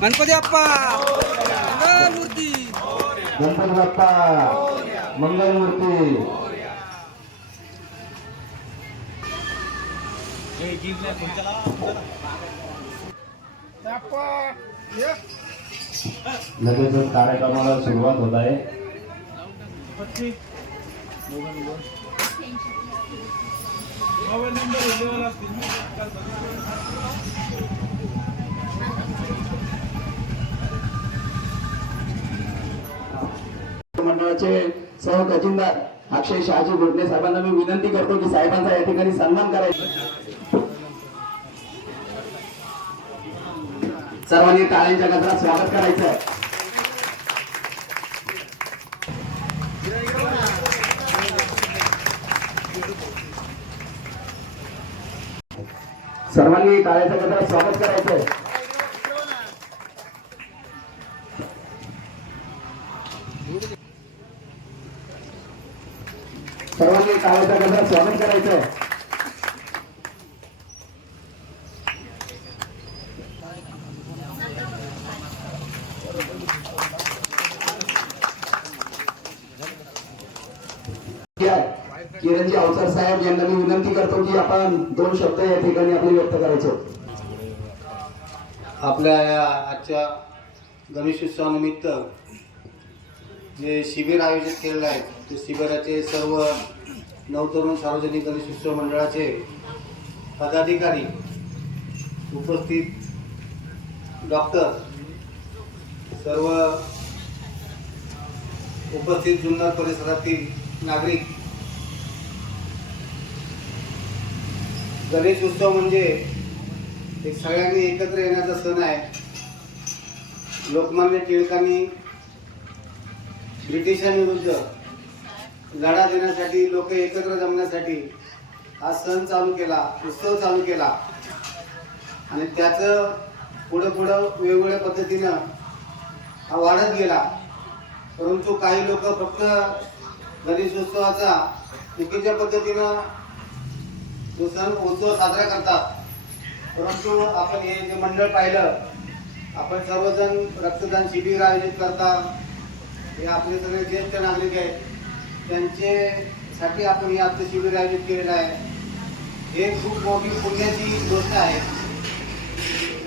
गणपती बाप्पा मंगल मूर्ती गणपती बाप्पा मंगलमूर्ती लगेचच कार्यक्रमाला सुरुवात होत आहे मंडळाचे सह खजिनदार अक्षय शहाजी घोटणे साहेबांना मी विनंती करतो की साहेबांचा या ठिकाणी सन्मान करायचा सर्वांनी टाळ्यांच्या गजरात स्वागत करायचं आहे सर्वांनी टाळ्याच्या गजरात स्वागत करायचं आहे सर्वांनी गजरा स्वागत करायचं. किरणजी अवसर साहेब यांना मी विनंती करतो की आपण दोन शब्द या ठिकाणी आपले व्यक्त करायचो. आपल्या या आजच्या गणेशोत्सवानिमित्त जे शिबिर आयोजित केलेलं आहे ते शिबिराचे सर्व नवतरुण सार्वजनिक गणेशोत्सव मंडळाचे पदाधिकारी उपस्थित डॉक्टर सर्व उपस्थित जुन्नर परिसरातील नागरिक. गणेश उत्सव म्हणजे एक सगळ्यांनी एकत्र येण्याचा सण आहे. लोकमान्य टिळकांनी ब्रिटिशांविरुद्ध लढा देण्यासाठी लोक एकत्र जमण्यासाठी हा सण चालू केला उत्सव चालू केला. आणि त्याचं पुढं पुढं वेगवेगळ्या पद्धतीनं हा वाढत गेला. परंतु काही लोक फक्त गणेशोत्सवाचा चुकीच्या पद्धतीनं तो सण उत्सव साजरा करतात. परंतु आपण हे जे मंडळ पाहिलं आपण सर्वजण रक्तदान शिबिर आयोजित करता. हे आपले सगळे ज्येष्ठ नागरिक आहेत. त्यांच्यासाठी आपण हे आजचं शिबिर आयोजित केलेलं आहे. हे खूप मोठी पुण्याची गोष्ट आहे.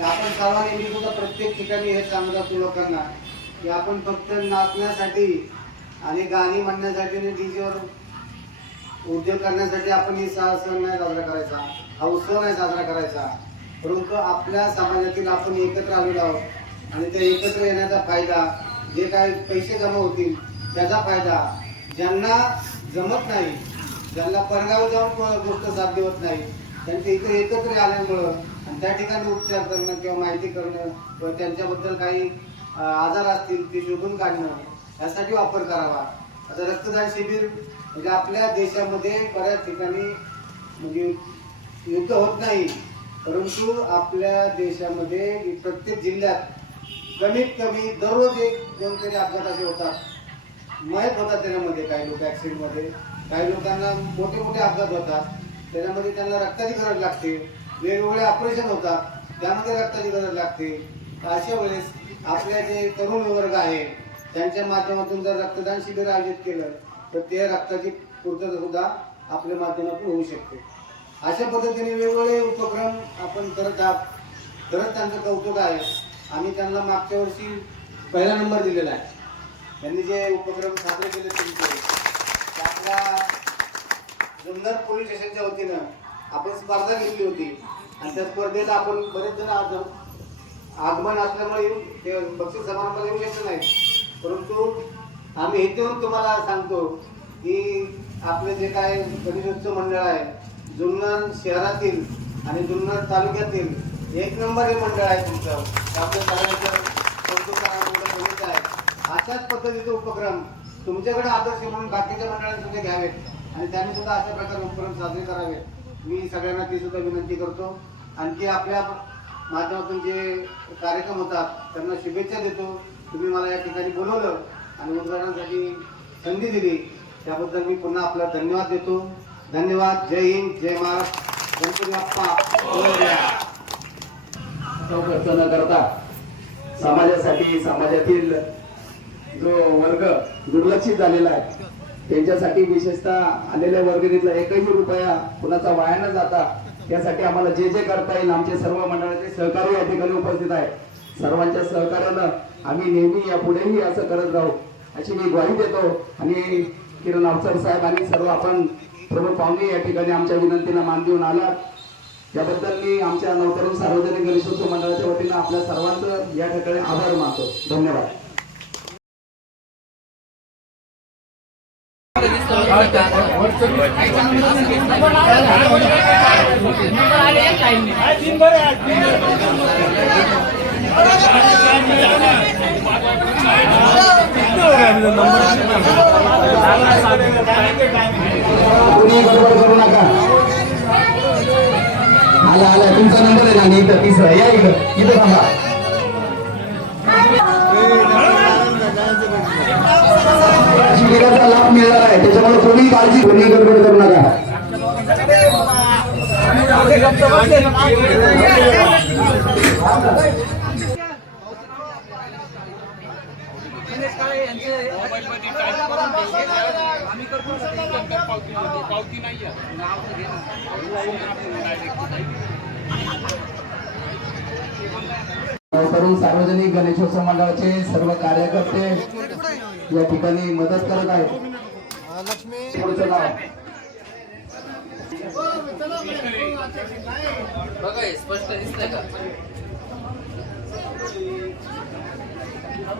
आपण सर्वांनी मी सुद्धा प्रत्येक ठिकाणी हे सांगत असतो लोकांना की आपण फक्त नाचण्यासाठी आणि गाणी म्हणण्यासाठी आणि डीजेवर उद्योग करण्यासाठी आपण हे सहा सण नाही साजरा करायचा. हा उत्सव नाही साजरा करायचा. परंतु आपल्या समाजातील आपण एकत्र आलेलो आहोत. आणि त्या एकत्र येण्याचा फायदा जे काही पैसे जमा होतील त्याचा फायदा ज्यांना जमत नाही ज्यांना परगाव जाऊन गोष्ट साध्य होत नाही त्यांच्या इथे एकत्र आल्यामुळं आणि त्या ठिकाणी उपचार करणं किंवा माहिती करणं किंवा त्यांच्याबद्दल काही आजार असतील ते शोधून काढणं यासाठी वापर करावा. आता रक्तदान शिबिर म्हणजे आपल्या देशामध्ये बऱ्याच ठिकाणी म्हणजे युद्ध होत नाही परंतु आपल्या देशामध्ये प्रत्येक जिल्ह्यात कमीत कमी दररोज एक दोन तरी अपघात असे होतात. मयत होतात त्याच्यामध्ये काही लोक ॲक्सिडेंटमध्ये काही लोकांना मोठे मोठे अपघात होतात. त्याच्यामध्ये त्यांना रक्ताची गरज लागते. वेगवेगळे ऑपरेशन होतात. त्यामध्ये रक्ताची गरज लागते. अशा वेळेस आपल्या जे तरुण वर्ग आहे त्यांच्या माध्यमातून जर रक्तदान शिबिर आयोजित केलं तर ते रक्ताची पूर्तता सुद्धा आपल्या माध्यमातून होऊ शकते. अशा पद्धतीने वेगवेगळे उपक्रम आपण करत आहात. खरंच त्यांचं कौतुक आहे. आम्ही त्यांना मागच्या वर्षी पहिला नंबर दिलेला आहे. त्यांनी जे उपक्रम साजरे केले तुमचे ते आपल्या जुन्नर पोलीस स्टेशनच्या वतीनं आपण स्पर्धा घेतली होती. आणि त्या स्पर्धेला आपण बरेच जण आज आगमन असल्यामुळे येऊ ते बक्षीस समारंभाला येऊ शकत नाही परंतु आम्ही इथे देऊन तुम्हाला सांगतो की आपले जे काय गणेशोत्सव मंडळ आहे जुन्नर शहरातील आणि जुन्नर तालुक्यातील एक नंबर हे मंडळ आहे तुमचं. आपल्या सगळ्यांचं कौतुक करायला गरजेचं आहे अशाच पद्धतीचा उपक्रम तुमच्याकडे आदर्श म्हणून बाकीच्या मंडळांनी सुद्धा घ्यावेत. आणि त्यांनी सुद्धा अशा प्रकारे उपक्रम साजरे करावेत. मी सगळ्यांना ती सुद्धा विनंती करतो. आणखी आपल्या माध्यमातून जे कार्यक्रम होतात त्यांना शुभेच्छा देतो. तुम्ही मला या ठिकाणी बोलवलं आणि उद्घाटनासाठी संधी दिली त्याबद्दल मी पुन्हा आपला धन्यवाद देतो. धन्यवाद. जय हिंद जय महाराष्ट्र. गणपती बाप्पा न करता समाजासाठी समाजातील जो वर्ग दुर्लक्षित झालेला आहे त्यांच्यासाठी विशेषतः आलेल्या वर्गणीतला एकही रुपया कुणाचा वाया न जाता त्यासाठी आम्हाला जे जे करता येईल आमचे सर्व मंडळाचे सहकारी या ठिकाणी उपस्थित आहेत. सर्वांच्या सहकार्यानं आम्ही नेहमी यापुढेही असं करत राहू अशी मी ग्वाही देतो. आणि किरण अफसर साहेब आणि सर्व आपण प्रमुख पाहुणे या ठिकाणी आमच्या विनंतीला मान देऊन आला याबद्दल मी आमच्या नवतरुण सार्वजनिक गणेशोत्सव मंडळाच्या वतीनं आपल्या सर्वांचं या ठिकाणी आभार मानतो. धन्यवाद. करू नका आला आला तुमचा नंबर आहे ना इथं तिसरा. या इथं इथं थांबा. त्यामुळे कोणी काळजी कोणी गडबड करू नका. गणेश पावती नाही आहे सार्वजनिक गणेशोत्सव मंडळाचे सर्व कार्यकर्ते या ठिकाणी मदत करत आहेत. पुढचं नाव बघा हे स्पष्ट दिसतंय का?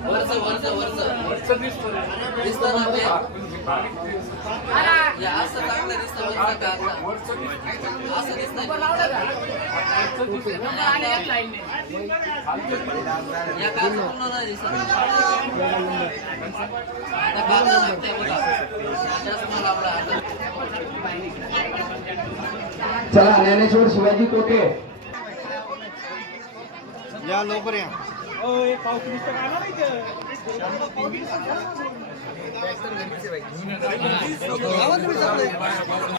वरच वरच वरच. दिसतं ना ते चला ज्ञानेश्वर शिवाजी कोके या लवकर या. एकदम गरजेचे पाहिजे